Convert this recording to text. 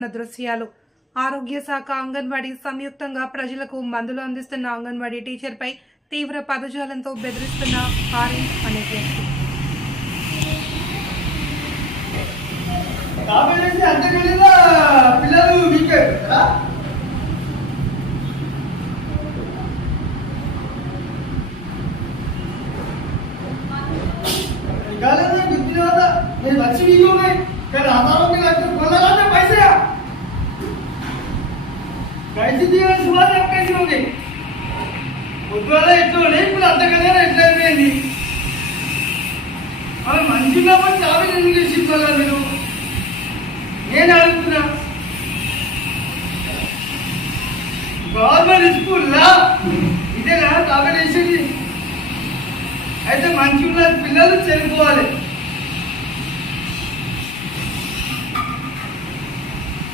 దృశ్యాలు. ఆరోగ్య శాఖ అంగన్వాడీ సంయుక్తంగా ప్రజలకు మందులు అందిస్తున్న అంగన్వాడీ టీచర్పై తీవ్ర పదజాలంతో బెదిరిస్తున్న ఆర్ఎం అనే వ్యక్తి. कैसे दिए सुबह आप कैसे होंगे बुधवार इतना नहीं पूरा अंत करने ना इतना में नहीं और मंजिल में पर चाबी नहीं के शिफ्ट वाला मेरे ये ना इतना गवर्नमेंट स्कूल ला इधर ना चाबी नहीं ऐसे मंजिल में पिల్లలు చెల్లిపోవాలి